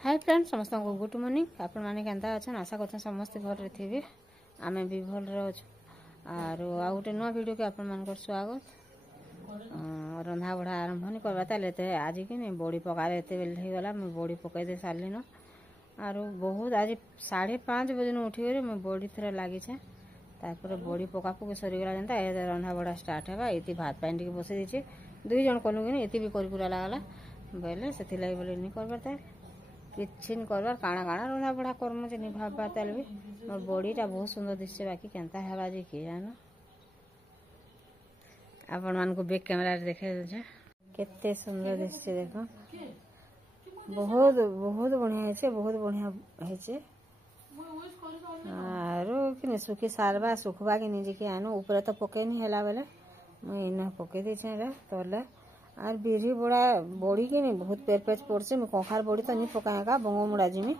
hi friends समस्त को good morning आपण माने केंता अच्छा आशा करछन समस्त घर रे थिबे आमे भी भल रे अछ आरो आ गोटे नवा वीडियो के आपण मान को स्वागत रंधा बढा आरंभ नहीं करबा ताले ते आज के ने बॉडी पकारे एते बेल हे गला मैं बॉडी पकाई दे सारली न आरो बहुत आज 5:30 बजे न उठी रे मैं बॉडी थरा लागी छे तापर बॉडी पका पके सरी गला जनता ए रंधा बढा स्टार्ट हेबा एती भात पानी के बसे दिचे दुई जन कोनु के एती भी करि पुरा लागला बेले सेति लाई बोले नहीं करबा ता किछिन करबार काଣା काଣା रंधा बढा कर्म जे नहीं भाबा ताल भी मोर बॉडीटा बहुत सुंदर दिसছে बाकी केनता हेबा जे के जानो आपण मान को बैक कैमरा रे देखे छ केते सुंदर दिसছে देखो बहुत बहुत बढ़िया है बहुत बढ़िया है आरो कि सुखी सारबा सुखबा के निजे के आनो ऊपर तो पके नहीं हैला बेले मैं इना पके दी छै रे तोले आर बिरी बड़ा बॉडी के नहीं बहुत पेर पेच पड़से मैं कखार बॉडी तो नहीं पकाएगा बंगो मुड़ा जी में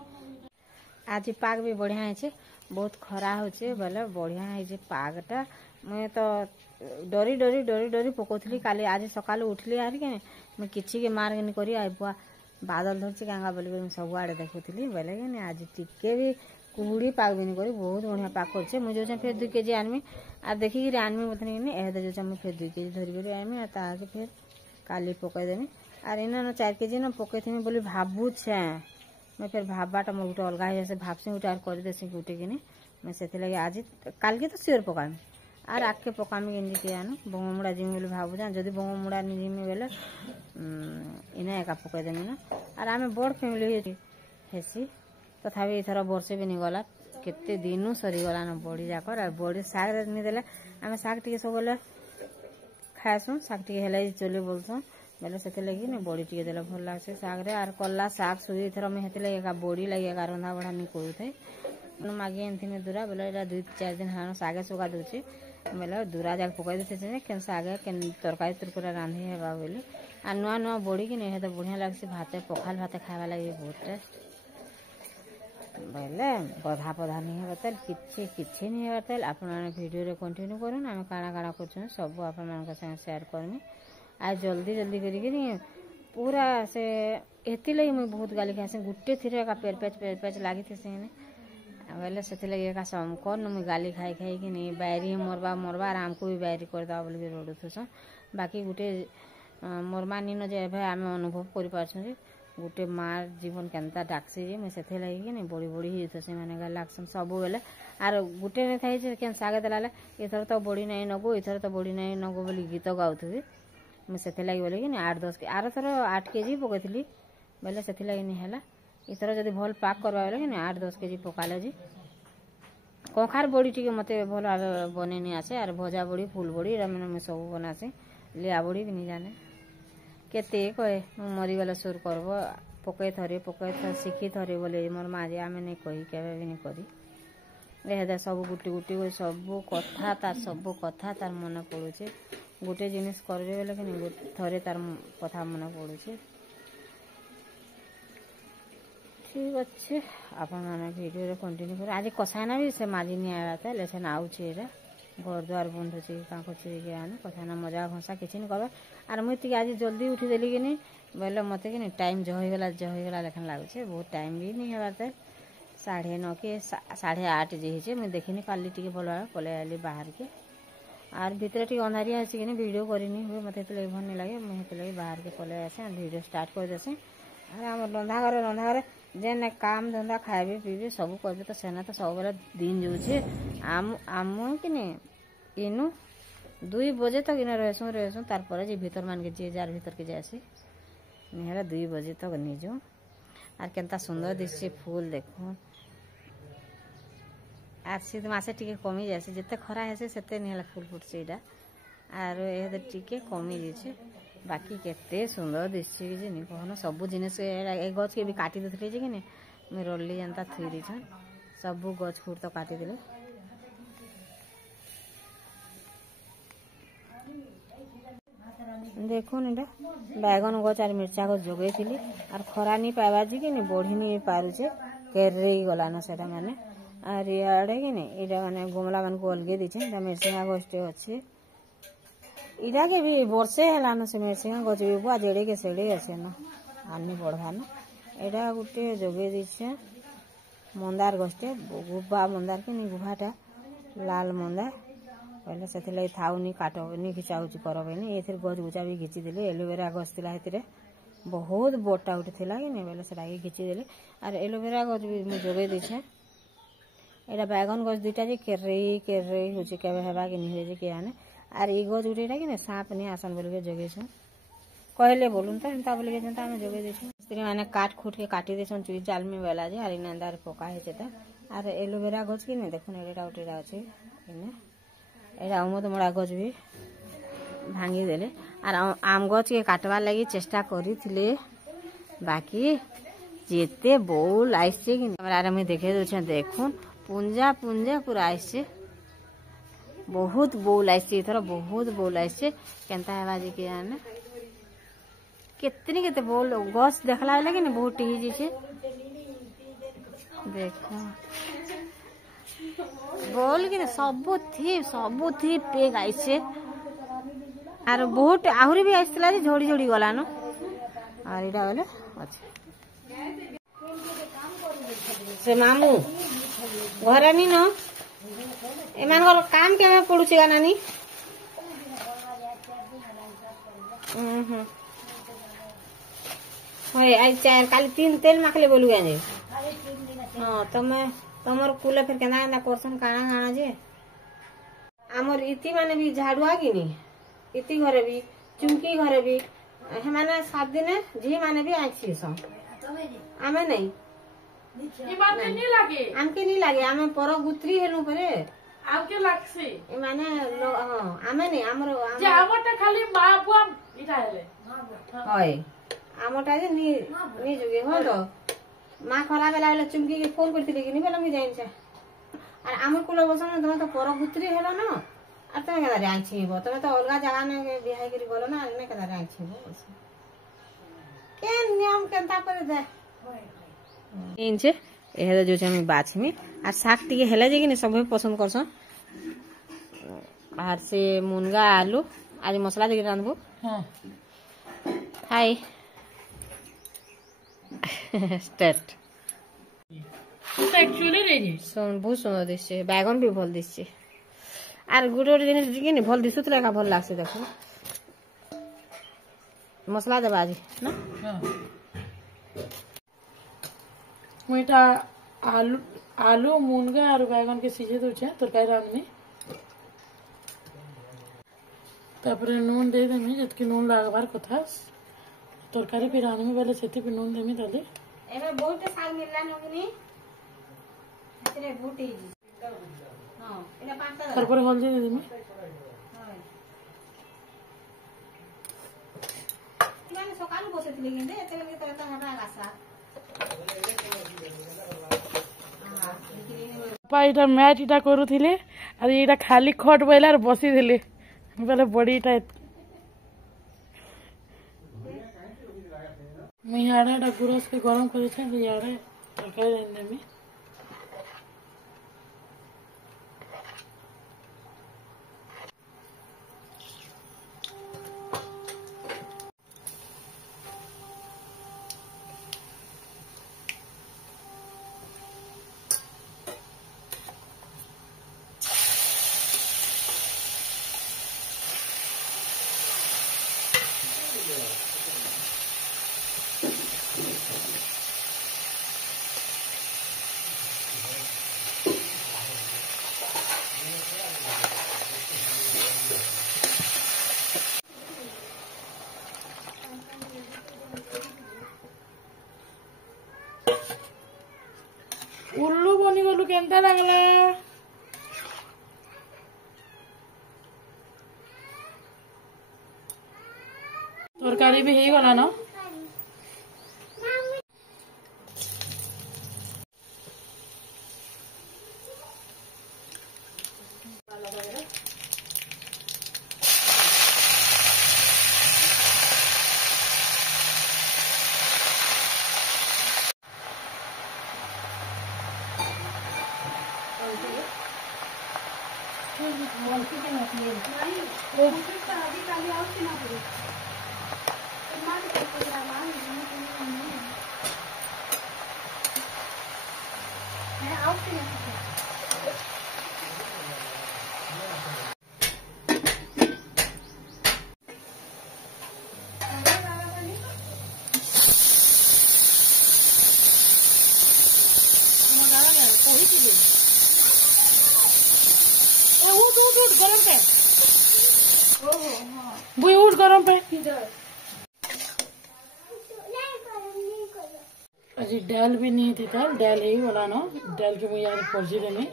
आज पाग भी बढ़िया है बहुत खरा होचे बोले बढ़िया है पागटा मैं तो डरी डरी डरी डरी पकोथली काली आज सकाल उठली आर के मैं किछि के मार के करी आइबा बादल धरछि गांगा बोली मैं सब आड़े देखुथली बोले के आज टिके भी कुहुड़ी पाग भी नहीं करी बहुत बढ़िया पाग करछे मुझे जो फिर 2 केजी आनमी आ देखि कि आनमी मतनी ने ए जो मैं फिर 2 केजी धरि गरी आमी आ ता के फिर काली पकाई देनी आर इना 4 केजी न पकाई थी बोली भाबू छे मैं फिर भाबाटा मोर गुटे अलगा है से भाबसे गुटे आर कर देसी गुटे किनी मैं सेति लगे आज काल के तो सियर पकामी आर आके पकामी केंदी के आनो बंगमुड़ा जिमी बोली भाबू जा जदी बंगमुड़ा नि जिमी बेले इना एका पकाई देनी ना आर आमे बड़ फैमिली हेसी तथापि इथर वर्षे भी नहीं गला केते दिनु सरी गला न बड़ी जाकर आर बड़ी साग नहीं देले आमे साग टिके सब बेले खाएसु साग टिके हेला चले बोलसु बेले सेते लगी ने बड़ी टिके देले भल लागसे साग रे आर कल्ला साग सुई इथर में हेते लगे का बड़ी लगे का रंधा बढा नहीं कोउ थे न मागे एंथिने दूरा बेले एटा 2-4 दिन हानो सागे सुगा दोचे बेले दूरा जाक पकाई देते छे केन सागे केन तरकारी तुरकुरा रांधी हेबा बेले आ नुआ नुआ बड़ी कि नहीं हेते बढ़िया लागसे भाते पखाल भाते खावा लागे बहुत टेस्ट बेले बधा पधा नहीं बताल किछि नहीं बताल आपण वीडियो रे कंटिन्यू करन हम काना काना करछन सब आपण मान के संग शेयर करमी आज जल्दी जल्दी करी के पूरा से एति लई मैं बहुत गाली खासे गुट्टे थिरे का पेर पेच लागी थे सेने बेले सेति लगे का सम कोन मैं गाली खाई खाई कि नहीं बैरी मरबा आराम को भी बैरी कर दा बोल के रोड थस बाकी गुटे मोरमा निनो जे भाई हम अनुभव करि पाछन गोटे मार जीवन केनता डाकसी जे मैं सेथे लगी कि नहीं बड़ी बड़ी ही तो से माने गलाक्सन सब बेले आर गोटे ने थाई जे केन सागे दलाले इथर तो बड़ी नहीं नगो इथर तो बड़ी नहीं नगो बोली गीत गाउथबे मैं सेथे लगी बोले कि 8-10 के आर थरो 8 केजी पकैथली बेले सेथे लगी नहीं हैला इथर जदी भल पाक करबा बेले कि 8-10 केजी पकाले जी कखार बड़ी टिके मते भल बने नहीं आसे आर भजा बड़ी फूल बड़ी रमन में सब बनासे लिया बड़ी भी नहीं जाने केते कहे मरी गला सुर करब पकई थरे शिखी थरे बोले मोर माँ जे आमे नहीं कही केबे भी नहीं करी एहे सब गुटी गुटी सब कथा तार मन पड़ुचे गोटे जिनिस करबे बोले कि नहीं थरे तार कथा मन पड़ुचे ठीक अच्छे आपण माने वीडियो रे कंटिन्यू कर आज कसाना भी से माजी नहीं आया था लेसन आउचे रे घर द्वार बंद होचे का कोचे के आने कसाना मजा घसा किछि नहीं करबा आर मुई ती आज जल्दी उठी देली कि नहीं बोले मते कि नहीं टाइम जो हो गला लेखन लागुचे बहुत टाइम भी नहीं हेबाते 9:30 के 8:30 जे हिचे मैं देखिनी काली टिके बोला पले आली बाहर के आर भीतर टिके अंधारिया है कि नहीं वीडियो करिनी हुए मते तो भल नहीं लगे मैं हेते लगे बाहर के पले आसे वीडियो स्टार्ट कर देसे आर हम रंधा घर जेने काम धंधा खाइबे पीबे सब करबे तो सेना तो सब बेला दिन जोचे आम कि नहीं इनु 2 बजे तक इना रहसु तार पर जे भीतर मान के जे जार भीतर के जासी निहरा 2 बजे तक नहीं जो आर केनता सुंदर दिसছে फूल देखो आर शीत मासे टिके कमी जासे जते खरा हेसे सेते निहला फूल फुटसे इडा आर ए टिके कमी जेछे बाकी केते सुंदर दिसছে कि नहीं कहनो सब जिनिस ए गछ के भी काटी देथले जे कि नहीं मैं रोली जनता थुई दी छ सब गछ फूट तो काटी दिले देखो निडा बैगन गछ आर मिर्चा गछ जोगे थिली आर खरा नहीं पावा जी कि नहीं बढ़ी नहीं पारु छे केरे गला न सेटा माने आर याडे कि नहीं इडा माने गमला मन को अलगे दी छे मिर्चा गछटे अछि इडा के भी वर्षे हला न से मिर्चा गछ भी बुआ जेड़े के सेड़े अछि न आनी बढ़वा न एटा गोटे जोगे दीछे मंदार गछटे गुबा मंदार के नी गुभाटा लाल मंदार पहले से थाउनी काटबनी घिचाउची करबनी एथिर गछ गुचा भी घिची देले एलोवेरा गछ थिला हेतिरे बहुत बोटा उठी थिला कि नहीं पहले सेटा घिची देले और एलोवेरा गछ भी मु जोगे दीछे एटा बैगन गछ दुटा जे केरे होची केबे हेबा कि नहीं जे के आने और ई गछ उठेटा कि सांप नहीं आसन बोल के जोगे छ कहले बोलून त एंता बोल के जनता में जोगे देछ स्त्री माने काट खूट के काटी देछन चुई जाल में वेला जे आरी नंदार पका हे छेता और एलोवेरा गछ कि नहीं देखुन एटा उठेटा अछि इने एटा अमद मडा गछ भी भांगी देले और आम गछ के काटवा लगी चेष्टा करी थिले बाकी जेते बोल आइसे कि कैमरा में देखे दोछ देखुन पुंजा पुंजा पूरा आइसे बहुत बोल आइसे इथर बहुत बोल आइसे केनता हेबा जे के आने केतनी केते बोल गछ देखला लगे ने बहुत टिही जे छे देखो बोल के सब थी पेग आइसे और बहुत आहुरी भी आइसला जे झोड़ी झोड़ी गला न और इडा वाले अच्छा से मामू घरे नी न एमान काम केमे पडुची गा नानी होय आज चार काली 3 तेल माखले बोलु गाने हां तमे तमर कुले फिर केना केना करसन काना काना जे हमर इति माने भी झाड़ुआ कि नी इति घरे भी चुमकी घरे भी हे माने 7 दिन जी माने भी आछि स आमे नहीं ई बात नहीं लागे हमके नहीं लागे आमे पर गुत्री हेनु परे आके लागसे ए माने हां आमे नहीं हमरो जे हमटा खाली मा बुआ इटा हेले होय आमटा जे नी जोगे हो तो माँ खराब है चुमकी के फोन करती कि नहीं बोला जाइन छे और आमर कुल बसन तुम तो पर गुत्री हेलो ना और तुम केदा जाइन छीबो तुम तो अलगा जगह ने बिहाई करी बोलो ना ने केदा जाइन छीबो के नियम केनता करे दे इन छे एहे जो छे हम बाछमी और साग टिके हेले जे कि ने सब पसंद करसन बाहर से मुनगा आलू आज मसाला दे रांधबो हां हाय स्टार्ट एक्चुअली रे सोन बहुत सुंदर दिसছে बैगन भी भल दिसছে আর গুড় জিনিস দিকে নি ভল দিসুতলে का भल लागছে देखो मसला देबा आज ना हां मोटा आलू मुनगा और बैगन के सीजे दो छे तरकारी रांधनी तापरे नून दे देमी जतके नून लागबार कथा तरकारी पे रांधमी बेले सेति पे नून देमी ताले एमे बहुत साग मिलला नगनी एतरे बूटी हां एना पांचटा तारपर हल्दी दे देमी हां इमाने सकाल बसेतले किंदे एतले के तरता हटा गासा पापा इटा मैच इटा करूथिले और इटा खाली खट बइलार बसी दिले बेले बडीटा मैं याडा गुरस के गरम करे छे याडा तरकारी रांधने में उल्लू बनी गलु केनता लागला तरकारी भी हो गला ना गरम पे बुई उठ गरम पे अजी डाल भी नहीं थी था डाल यही वाला ना डाल के मुझे यार पहुंची देने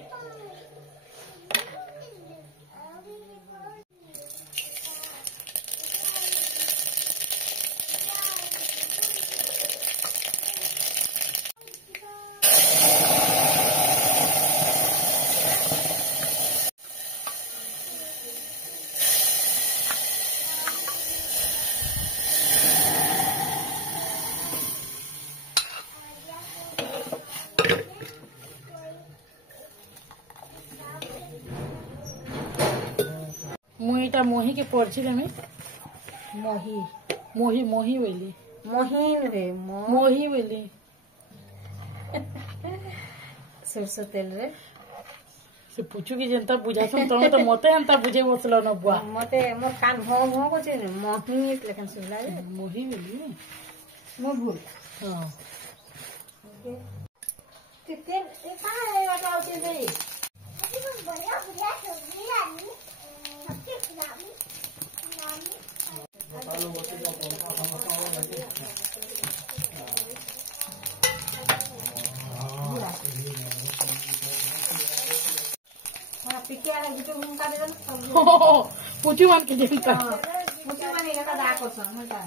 मुईटा मोही के पर्ची रे में मोही मोही मोही बोली मोहिन रे मोही बोली सरसों तेल रे से पूछू कि जनता बुझा सुन तो मते अंता बुझे बसलो न बुआ मते मोर कान भो भो को छै मोही लेकिन सुनला रे मोही बोली मो भूल हां तेल ए कहां है बताओ ते रे बढ़िया बढ़िया सब्जी लानी सबके खिलानी पिके आले बिटो हुनका दे पूछू मान के जनता मुझे माने का दा को छ मोटा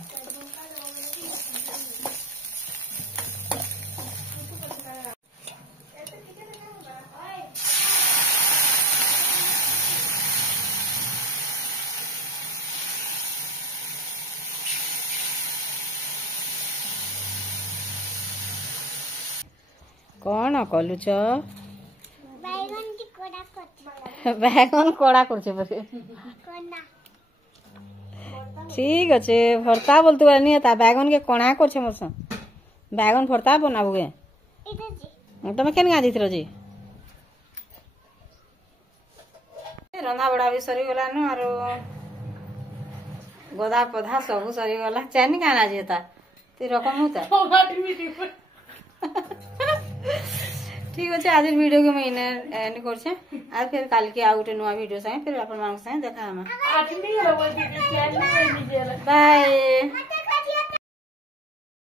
कौन कलुच बैगन की कोड़ा कोड़ा बैगन कड़ा करछे बरे कोना ठीक अच्छे भरता बोलते बानी ता बैगन के कणा करछे मस बैगन भरता बनाबुगे इधर जी तमे केन गा दिथिरो जी रंधा बड़ा भी सरी गला न आरो गोदा पधा सब सरी गला चैन गाना जेता ती रकम होता ठीक अच्छे आज वीडियो के मैं एंड करछे आ फिर काल के आ गोटे नुआ वीडियो संगे फिर अपन मान संगे देखा हम आठमी हो बोल के चैन में नहीं गेला बाय